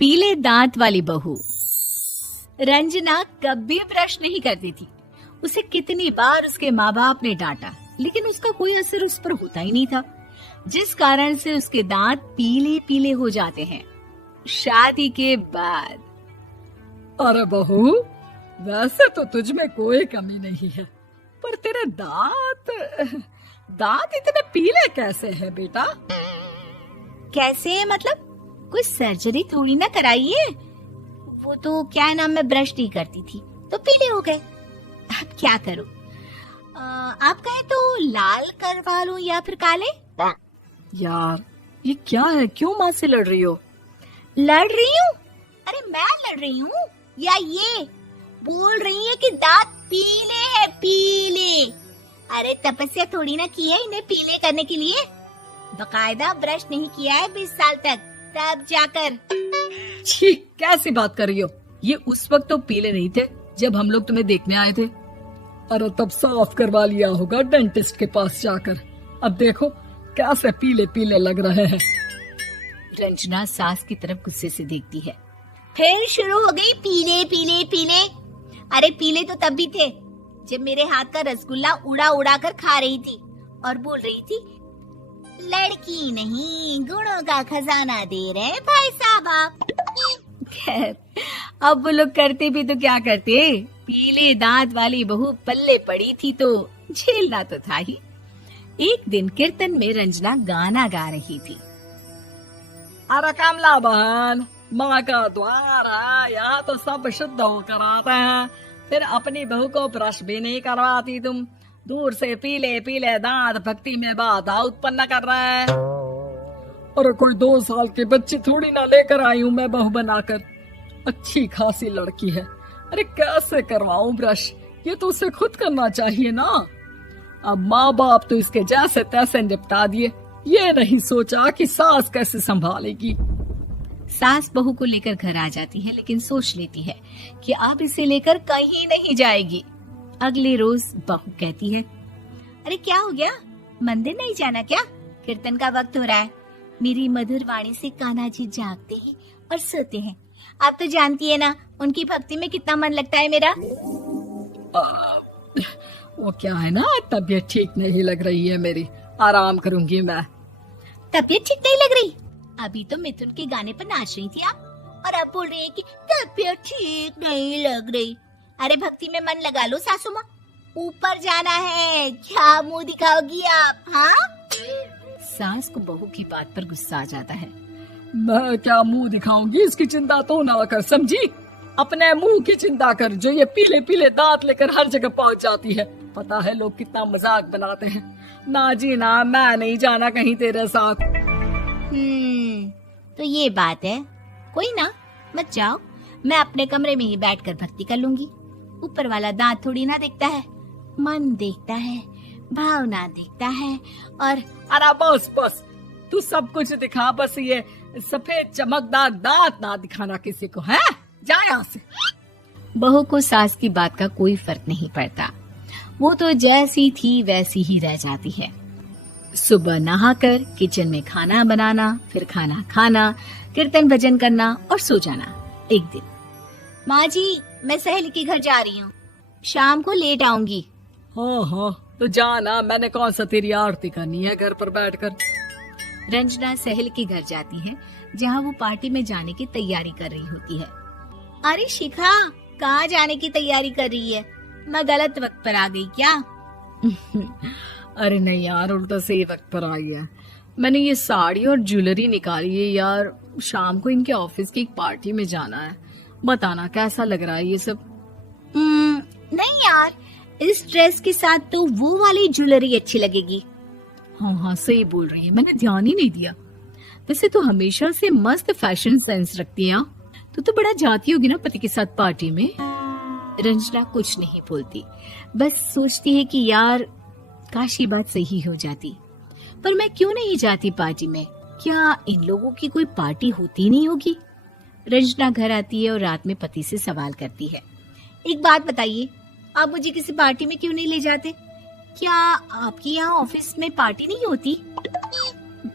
पीले दांत वाली बहू। रंजना कभी ब्रश नहीं करती थी। उसे कितनी बार उसके माँ बाप ने डांटा, लेकिन उसका कोई असर उस पर होता ही नहीं था, जिस कारण से उसके दांत पीले पीले हो जाते हैं। शादी के बाद। अरे बहू, वैसे तो तुझ में कोई कमी नहीं है, पर तेरे दांत इतने पीले कैसे हैं बेटा? कैसे मतलब? कोई सर्जरी थोड़ी ना कराइए। वो तो क्या नाम, मैं ब्रश नहीं करती थी तो पीले हो गए। अब क्या करूं? आप कहे तो लाल करवा लूं या फिर काले? यार ये क्या है, क्यों माँ से लड़ रही हो? लड़ रही हूँ? अरे मैं लड़ रही हूँ या ये बोल रही है कि दांत पीले हैं, पीले। अरे तपस्या थोड़ी ना की है इन्हें पीले करने के लिए। बकायदा ब्रश नहीं किया है 20 साल तक, तब जाकर। छी, कैसी बात कर रही हो? ये उस वक्त तो पीले नहीं थे जब हम लोग तुम्हें देखने आए थे। अरे तब साफ करवा लिया होगा डेंटिस्ट के पास जाकर। अब देखो कैसे पीले पीले लग रहे हैं। रंजना सास की तरफ गुस्से से देखती है। फिर शुरू हो गई पीले पीले पीले। अरे पीले तो तब भी थे जब मेरे हाथ का रसगुल्ला उड़ा उड़ा कर खा रही थी और बोल रही थी, लड़की नहीं गुणों का खजाना दे रहे भाई साहब आप। खैर, अब वो लोग करते भी तो क्या करते, पीले दांत वाली बहू पल्ले पड़ी थी तो झेलना तो था ही। एक दिन कीर्तन में रंजना गाना गा रही थी। अरे कमला बहन, माँ का द्वार है, यहाँ तो सब शुद्ध होकर आते हैं, फिर अपनी बहू को ब्रश भी नहीं करवाती तुम। दूर से पीले पीले दांत भक्ति में बाधा उत्पन्न कर रहे हैं। अरे कोई 2 साल के बच्चे थोड़ी ना लेकर आई हूँ मैं बहू बनाकर। अच्छी खासी लड़की है, अरे कैसे करवाऊं ब्रश? ये तो उसे खुद करना चाहिए ना। अब माँ बाप तो इसके जैसे तैसे निपटा दिए, ये नहीं सोचा कि सास कैसे संभालेगी। सास बहू को लेकर घर आ जाती है, लेकिन सोच लेती है कि अब इसे लेकर कहीं नहीं जाएगी। अगले रोज बहू कहती है, अरे क्या हो गया, मंदिर नहीं जाना क्या? कीर्तन का वक्त हो रहा है। मेरी मधुर वाणी से कान्हा जी जागते हैं और सोते हैं। आप तो जानती है ना उनकी भक्ति में कितना मन लगता है मेरा। वो क्या है ना, तबीयत ठीक नहीं लग रही है मेरी, आराम करूंगी मैं। तबीयत ठीक नहीं लग रही? अभी तो मिथुन के गाने पर नाच रही थी आप, और अब बोल रही है कि तबीयत ठीक नहीं लग रही। अरे भक्ति में मन लगा लो सासू माँ, ऊपर जाना है, क्या मुंह दिखाओगी आप? हाँ? सास को बहू की बात पर गुस्सा आ जाता है। मैं क्या मुंह दिखाऊंगी, इसकी चिंता तो ना कर, समझी? अपने मुंह की चिंता कर, जो ये पीले पीले दांत लेकर हर जगह पहुंच जाती है। पता है लोग कितना मजाक बनाते हैं। ना जी ना, मैं नहीं जाना कहीं तेरे साथ। तो ये बात है। कोई ना, मत जाओ, मैं अपने कमरे में ही बैठकर भक्ति कर लूंगी। ऊपर वाला दांत थोड़ी ना देखता है, मन देखता है, भावना देखता है। और अरे बस बस, तू सब कुछ दिखा, बस ये सफेद चमकदार दांत ना दिखाना किसी को, है? जा यहाँ से। बहू को सास की बात का कोई फर्क नहीं पड़ता, वो तो जैसी थी वैसी ही रह जाती है। सुबह नहाकर किचन में खाना बनाना, फिर खाना खाना, कीर्तन भजन करना और सो जाना। एक दिन, माँ जी मैं सहेली के घर जा रही हूँ, शाम को लेट आऊंगी। हाँ, तो जाना, मैंने कौन सा तेरी आरती करनी है घर पर बैठकर। रंजना सहेली के घर जाती है, जहाँ वो पार्टी में जाने की तैयारी कर रही होती है। अरे शिखा, कहाँ जाने की तैयारी कर रही है? मैं गलत वक्त पर आ गई क्या? अरे नहीं यार, उल्टा सही वक्त पर आई है। मैंने ये साड़ी और ज्वेलरी निकाली है यार, शाम को इनके ऑफिस की एक पार्टी में जाना है। बताना कैसा लग रहा है ये सब? नहीं यार, इस ड्रेस के साथ तो वो वाली ज्वेलरी अच्छी लगेगी। हाँ, सही बोल रही है, मैंने ध्यान ही नहीं दिया। वैसे तो हमेशा से मस्त फैशन सेंस रखती है। तो बड़ा जाती होगी ना पति के साथ पार्टी में। रंजना कुछ नहीं बोलती, बस सोचती है कि यार काश ये बात सही हो जाती, पर मैं क्यों नहीं जाती पार्टी में? क्या इन लोगों की कोई पार्टी होती नहीं होगी? रंजना घर आती है और रात में पति से सवाल करती है, एक बात बताइए, आप मुझे किसी पार्टी में क्यों नहीं ले जाते? क्या आपके यहाँ ऑफिस में पार्टी नहीं होती?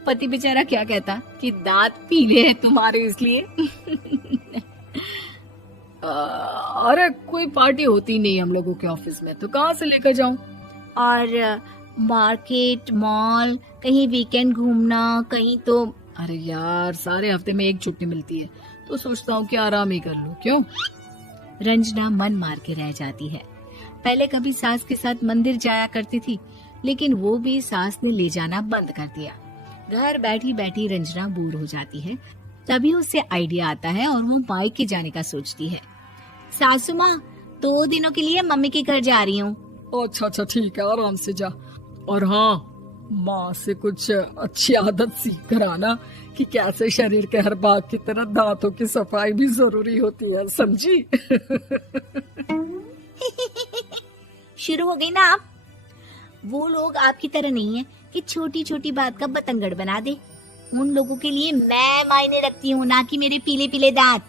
पति बेचारा क्या कहता कि दांत पीले हैं तुम्हारे इसलिए। अरे कोई पार्टी होती नहीं हम लोगों के ऑफिस में, तो कहाँ से लेकर जाऊं? और मार्केट, मॉल, कहीं वीकेंड घूमना, कहीं तो। अरे यार सारे हफ्ते में एक छुट्टी मिलती है, तो सोचता हूँ कि आराम ही कर लूं। क्यों? रंजना मन मार के रह जाती है। पहले कभी सास के साथ मंदिर जाया करती थी, लेकिन वो भी सास ने ले जाना बंद कर दिया। घर बैठी बैठी रंजना बोर हो जाती है। तभी उसे आइडिया आता है और वो मायके जाने का सोचती है। सासू माँ, 2 दिनों के लिए मम्मी के घर जा रही हूँ। अच्छा ठीक है, आराम से जा। और हाँ, माँ से कुछ अच्छी आदत सीख कर आना कि कैसे शरीर के हर भाग की तरह दांतों की सफाई भी जरूरी होती है, समझी? शुरू हो गई ना आप। वो लोग आपकी तरह नहीं है कि छोटी छोटी बात का बतंगड़ बना दे। उन लोगों के लिए मैं मायने रखती हूँ, ना कि मेरे पीले पीले दांत।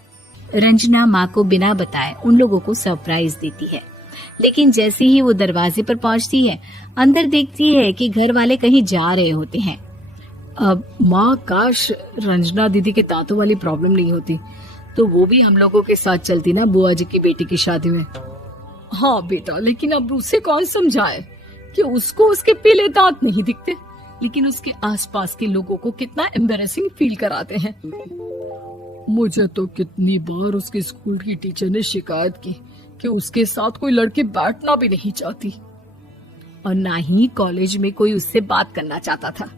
रंजना माँ को बिना बताए उन लोगों को सरप्राइज देती है, लेकिन जैसे ही वो दरवाजे पर पहुंचती है, अंदर देखती है कि घर वाले कहीं जा रहे होते हैं। अब माँ, काश रंजना दीदी के दांतों वाली प्रॉब्लम नहीं होती, तो वो भी हम लोगों के साथ चलती ना बुआ जी की बेटी की शादी में। हाँ बेटा, लेकिन अब उसे कौन समझाए कि उसको उसके पीले दांत नहीं दिखते, लेकिन उसके आसपास के लोगों को कितना एम्बैरेसिंग फील कराते हैं। मुझे तो कितनी बार उसके स्कूल की टीचर ने शिकायत की कि उसके साथ कोई लड़की बैठना भी नहीं चाहती, और ना ही कॉलेज में कोई उससे बात करना चाहता था।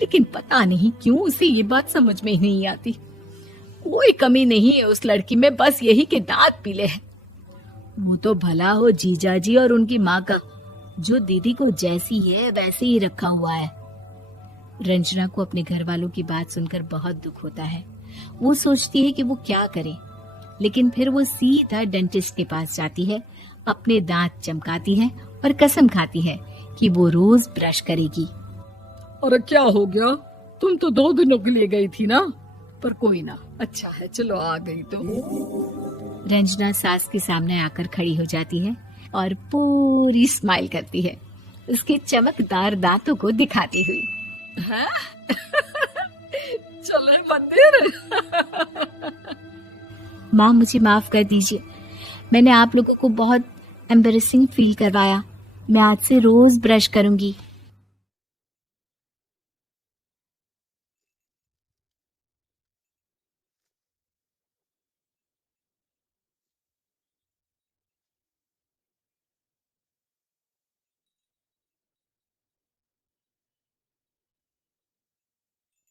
लेकिन पता नहीं क्यों उसे ये बात समझ में ही नहीं आती। कोई कमी नहीं है उस लड़की में, बस यही कि दांत पीले हैं। वो तो भला हो जीजा जी और उनकी माँ का, जो दीदी को जैसी है वैसे ही रखा हुआ है। रंजना को अपने घर वालों की बात सुनकर बहुत दुख होता है। वो सोचती है कि वो क्या करे, लेकिन फिर वो सीधा डेंटिस्ट के पास जाती है, अपने दांत चमकाती है और कसम खाती है कि वो रोज ब्रश करेगी। अरे क्या हो गया? तुम तो 2 दिनों के लिए गई थी ना, पर कोई ना, अच्छा है, चलो आ गई तो। रंजना सास के सामने आकर खड़ी हो जाती है और पूरी स्माइल करती है, उसके चमकदार दांतों को दिखाती हुई। है? चले मंदिर। माँ, मुझे माफ कर दीजिए, मैंने आप लोगों को बहुत एम्बैरेसिंग फील करवाया। मैं आज से रोज ब्रश करूंगी।